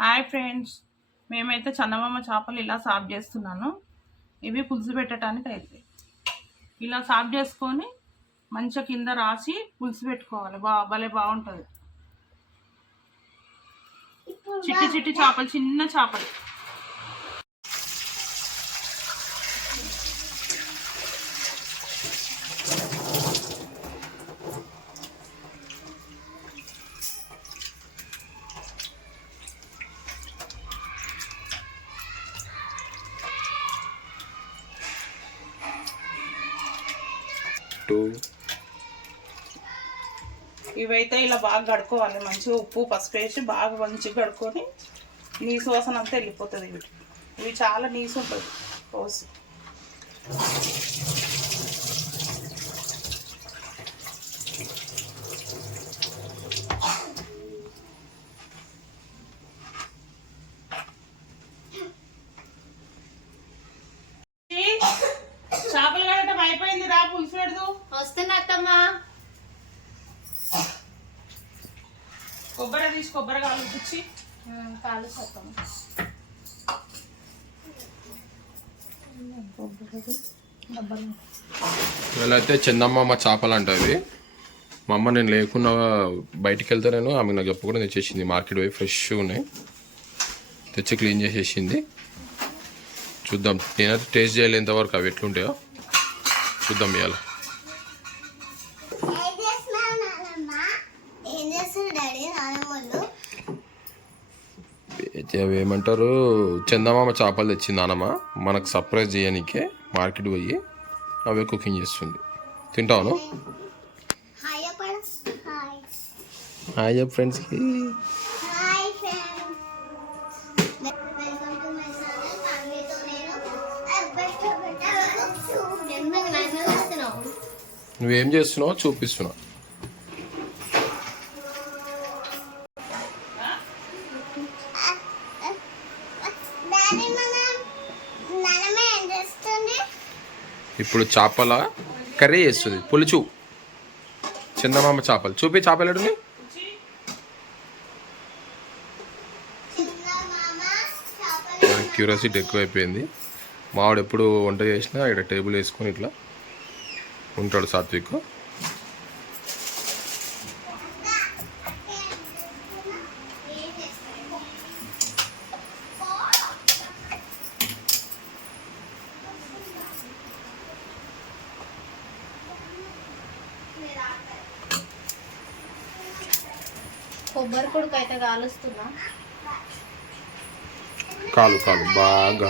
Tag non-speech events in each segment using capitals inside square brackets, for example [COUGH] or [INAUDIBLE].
Hi friends. మేమైతే చందమామ చేపలు ఇలా సాఫ్ చేస్తున్నాను. ఇవి పులుసు పెట్టడానికి అయితే. ఇలా సాఫ్ చేసుకొని మంచిగా కింద రాసి పులుసు పెట్టుకోవాలి. బా భలే బాగుంటుంది. చిట్టి చిట్టి చేపలు చిన్న చేపలు. టూ ఇవైతే ఇలా బాగా కడుక్కోవాలి. మంచిగా ఉప్పు పసుపు వేసి బాగా మంచిగా కడుక్కొని నీసు వాసన అంతా వెళ్ళిపోతుంది ఇవి. ఇవి చాలా నీసు ఉంటుంది. పోసి చేపలు కడటం అయిపోయింది రా పులుసు పెడదు వస్తున్నా అత్తమ్మా కొబ్బరి తీసి కొబ్బరి కాలు కాలు వీళ్ళైతే చందమ్మ మా చేపలు అంటది మా అమ్మ నేను లేకుండా బయటికి వెళ్తే నేను ఆమె నాకు చెప్పకుండా తెచ్చేసింది. మార్కెట్ పోయి ఫ్రెష్ ఉన్నాయి. తెచ్చి క్లీన్ చేసేసింది. చూద్దాం. నేనైతే టేస్ట్ చేయలేంతవరకు అవి ఎట్లుంటాయో చూద్దాం ఇవాళ ఏం చేస్తున్నావు నానమ్మ ఏం చేస్తారు డాడీ నానమ్మలు అయితే అవి ఏమంటారు చందమామ చేపలు తెచ్చింది నానమ్మ. మనకు సర్ప్రైజ్ చేయడానికే మార్కెట్ పోయి అవే కుకింగ్ చేస్తుంది. తింటాను హాయ్ ఫ్రెండ్స్కి హాయ్ ఫ్రెండ్స్ వెల్కమ్ ఇప్పుడు చేపల కర్రీ చేస్తుంది. పులుచు. చందమామ చేపలు. చూపి చేపలు ఎడున్నాయి క్యూరియాసిటీ ఎక్కువైపోయింది. మావాడు ఎప్పుడు వంట చేసినా ఇక్కడ టేబుల్ వేసుకొని ఇట్లా ఉంటాడు సాత్విక్. కొబ్బరి కొడుకు అయితే కాలుస్తున్నా. కాలు కాలు బాగా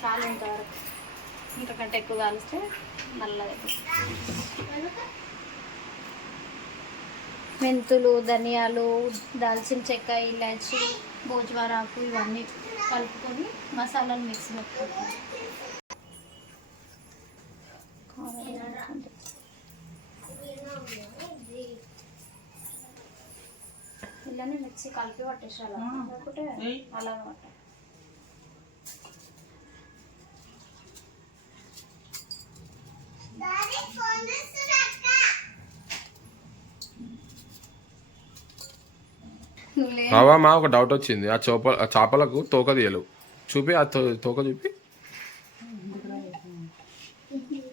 చాలు ఇంతవరకు. ఇంతకంటే ఎక్కువ కాలిస్తే నల్లగా మెంతులు ధనియాలు దాల్చిన చెక్క ఇలాచి భోజవారాకు ఇవన్నీ కలుపుకొని మసాలాలు మిక్స్ పెట్టుకుంటాం ఇలానే మిక్సీ కలిపి పట్టేసాలి ఏయ్. అలాగే పట్టాలి బావా మా ఒక డౌట్ వచ్చింది. ఆ చేప ఆ చేపలకు తోక తీయలు. చూపి ఆ తో- తోక చూపి.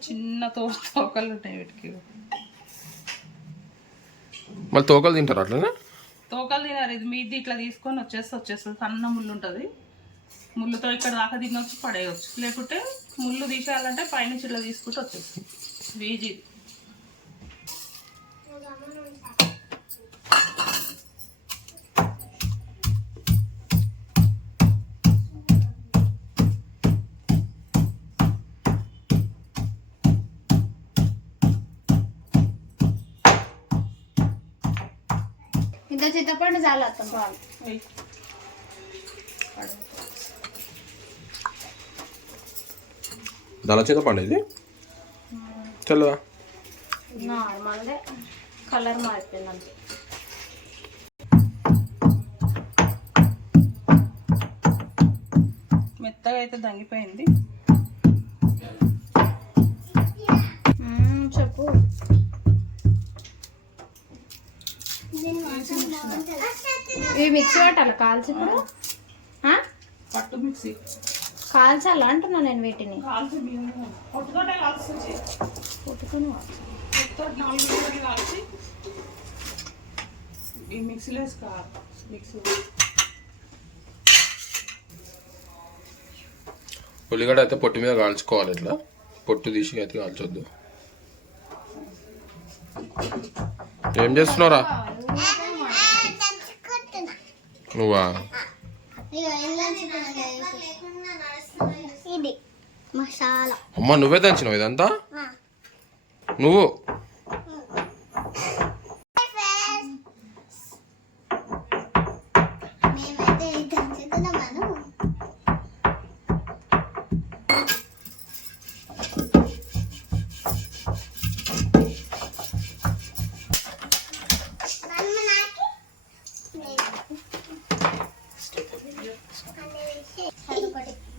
చిన్న తోకలు ఉంటాయి వీటికి. మళ్ళీ తోకలు తింటారు అట్లనే? తోకలు తినారు ఇది మీది ఇట్లా తీసుకొని వచ్చేస్తే వచ్చేస్తుంది. సన్న ముళ్ళు ఉంటుంది. ముళ్ళుతో ఇక్కడ దాకా తినొచ్చు పడేయచ్చు. లేకుంటే ముళ్ళు తీసేయాలంటే పైనుంచి ఇట్లా తీసుకుంటే వచ్చేస్తుంది. వీజీ. ఇంత చింతపండు చాలా అత్తం వెయ్యి. దళ చింతపండు ఇది? తెల్లదా నార్మల్గా కలర్ మారిపోయింది అంతే మెత్తగా అయితే దంగిపోయింది. చెప్పు. ఇవి మిక్సీ పట్టాలి కాల్చి ఇప్పుడు? పట్టు మిక్సీ. కాల్చాలా అంటున్నా నేను వీటిని. ఈ మిక్సీలో వేసుకోవాలి మిక్సీ. ఉల్లిగడ్డ అయితే పొట్టు మీద కాల్చుకోవాలి ఇట్లా. పొట్టు తీసి అయితే కాల్చొద్దు. ఏం దంచుకుంటున్నా నువ్వా ఇది మసాలా. అమ్మ నువ్వే దంచినావు ఇదంతా. నువ్వు?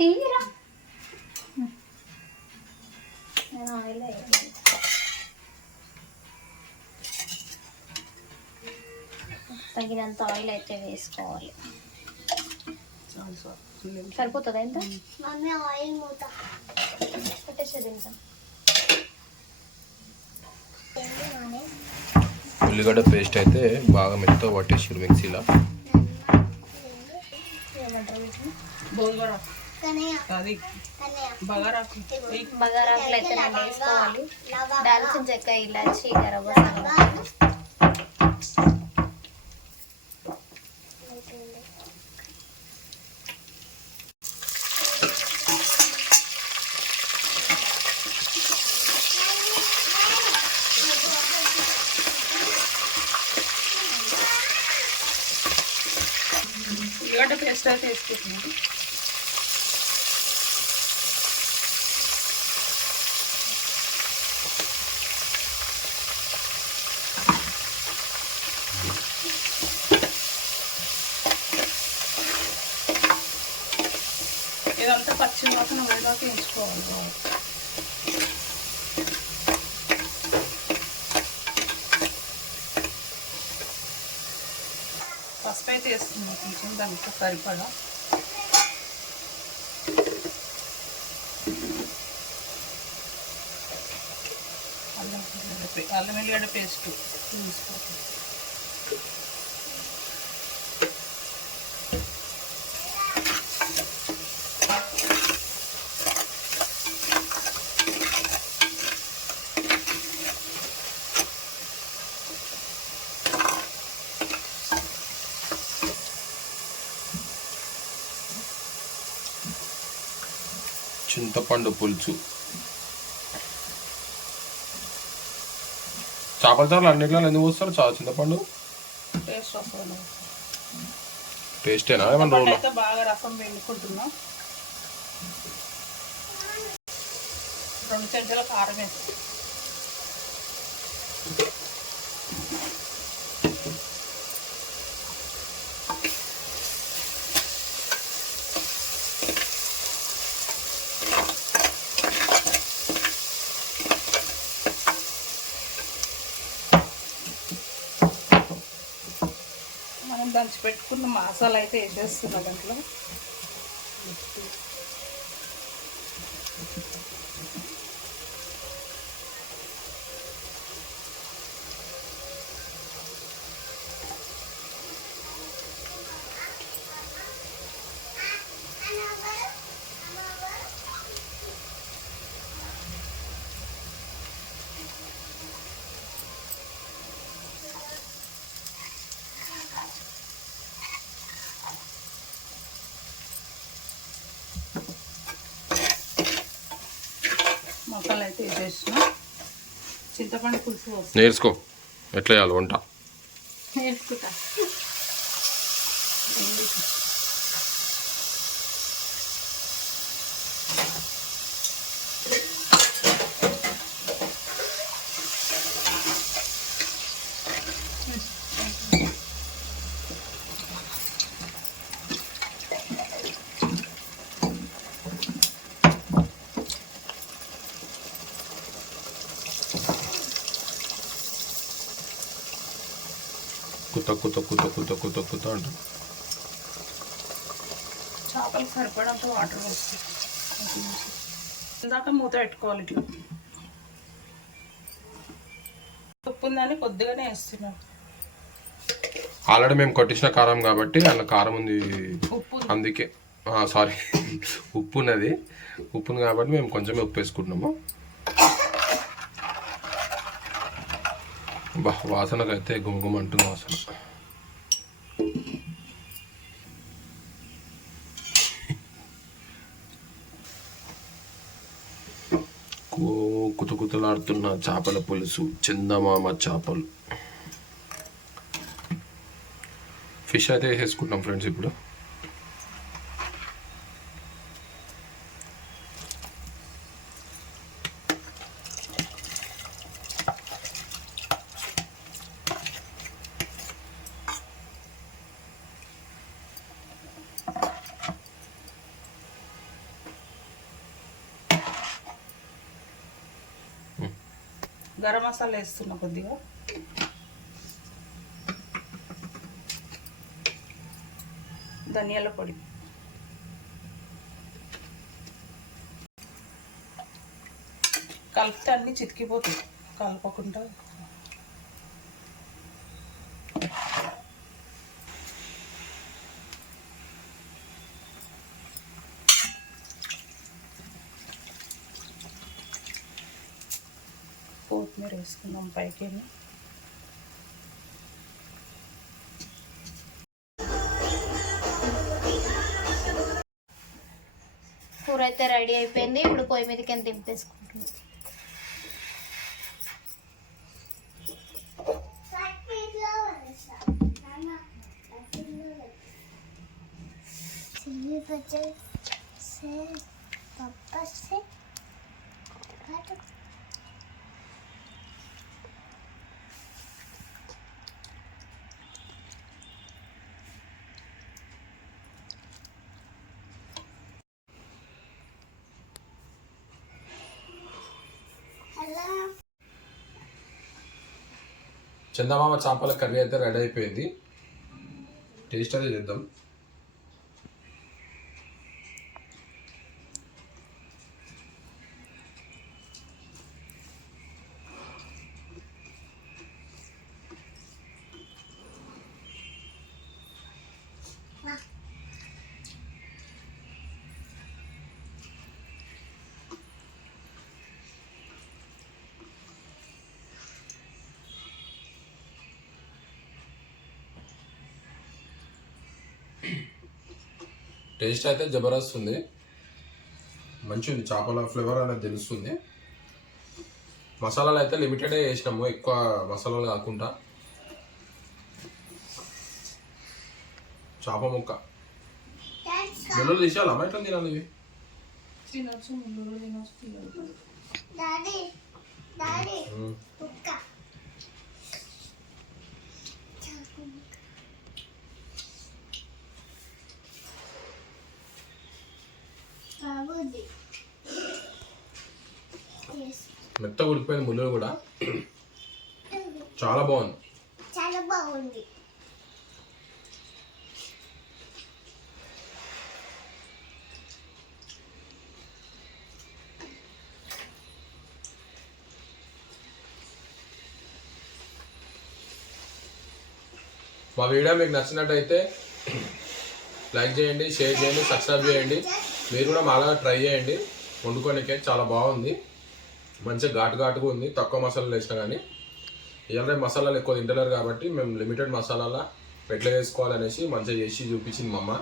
తీరా? నేను ఆయిల్. తగినంత ఆయిల్ అయితే వేసుకోవాలి. సరిపోతుందా ఎంత మమ్మీ ఆయిల్ మూత. పెట్టేసేది నానే? ఉల్లిగడ్డ పేస్ట్ అయితే బాగా మెత్తగా పట్టేసారు మిక్సీలో. బోల్గర కన్నయ్య అది బగారాకు. బగారాకులు అయితే నేను వేసుకోవాలి. దాల్చిన చెక్క ఇలాచి గరబసాలు పేస్ట్ అయితే వేసుకుంటున్నాను ఇదంతా పచ్చి వాసన వేదాక వేయించుకోవాలి బాగా. పసుపు అయితే వేస్తున్నాం కొంచెం దానికి సరిపడా. అల్లం అల్లం వెల్లిగడ్డ పేస్ట్. తీసుకోండి చింతపండు పులుసు. చేపల చారులు అన్నిట్లో ఎందుకు పోస్తారు? చా చింతపండు? టేస్ట్ వస్తుంది టేస్టేనా? ఏమన్నా అయితే బాగా రసం పిండుకుంటున్నాం. రెండు చెంచాల కారం పెట్టుకున్న మసాలా అయితే వేసేస్తున్నా దాంట్లో. మసాలా అయితే వేసేసిన. చింతపండు పులుసు నేర్చుకో. ఎట్లా చేయాలి వంట. నేర్చుకుంటా. కుత్త కుత్త కుత్త కుత్త కుత్త అంట చేపలకు సరిపడంత వాటర్ ఇందాక మూత పెట్టుకోవాలి ఇట్లా. ఉప్పు ఉందని కొద్దిగానే వేస్తున్నాం. ఆల్రెడీ మేము కొట్టించిన కారం కాబట్టి అందులో కారం ఉంది. అందుకే సారీ ఉప్పు ఉన్నది ఉప్పు ఉంది [LAUGHS] కాబట్టి మేము కొంచెమే ఉప్పు వేసుకుంటున్నాము. బా వాసనకైతే గుమగుమ వాసన. కూ- కుత కుతలాడుతున్న చేపల పులుసు చందమామ చేపలు. ఫిష్ అయితే వేసుకుంటాం ఫ్రెండ్స్ ఇప్పుడు. గరం మసాలా వేస్తున్నా కొద్దిగా. ధనియాల పొడి. కలిపితే అన్నీ చితికిపోతాయి. కలపకుండా. కొత్తిమీర వేసుకుందాం పైకి కూర అయితే రెడీ అయిపోయింది. ఇప్పుడు పొయ్యి మీదకి ఎంత దింపేసుకుంటుంది చందమామ చేపల కర్రీ అయితే రెడీ అయిపోయింది. టేస్ట్ అయితే చేద్దాం. టేస్ట్ అయితే జబర్దస్త్ ఉంది. మంచిది చేపల ఫ్లేవర్ అనేది తెలుస్తుంది. మసాలాలు అయితే లిమిటెడే వేసినాము ఎక్కువ మసాలాలు కాకుండా. చేప ముక్క. వెల్లుల్లి తీసేయాలా? అమ్మ ఎట్లా తినాలి ఇవి. తినొచ్చు ముందు తినొచ్చు తినొచ్చు డాడీ డాడీ మ్మ్. కుక్క బాబుది మెత్త ఉడికిపోయింది ముళ్ళు కూడా. చాలా బాగుంది. చాలా బాగుంది. మా వీడియో మీకు నచ్చినట్టయితే లైక్ చేయండి షేర్ చేయండి సబ్స్క్రైబ్ చేయండి. మీరు కూడా మాలాగా ట్రై చేయండి. వండుకోనికే చాలా బాగుంది. మంచిగా ఘాటు ఘాటుగా ఉంది. తక్కువ మసాలాలు వేసినా కానీ ఇవాళ మసాలాలు ఎక్కువ తింటలేరు కాబట్టి మేము లిమిటెడ్ మసాలాల ఎట్లా వేసుకోవాలనేసి మంచిగా చేసి చూపించింది మా అమ్మ.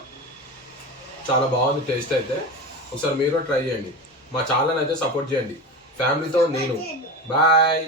చాలా బాగుంది టేస్ట్ అయితే. ఒకసారి మీరు కూడా ట్రై చేయండి. మా ఛానల్ అయితే సపోర్ట్ చేయండి. ఫ్యామిలీతో నేను. బాయ్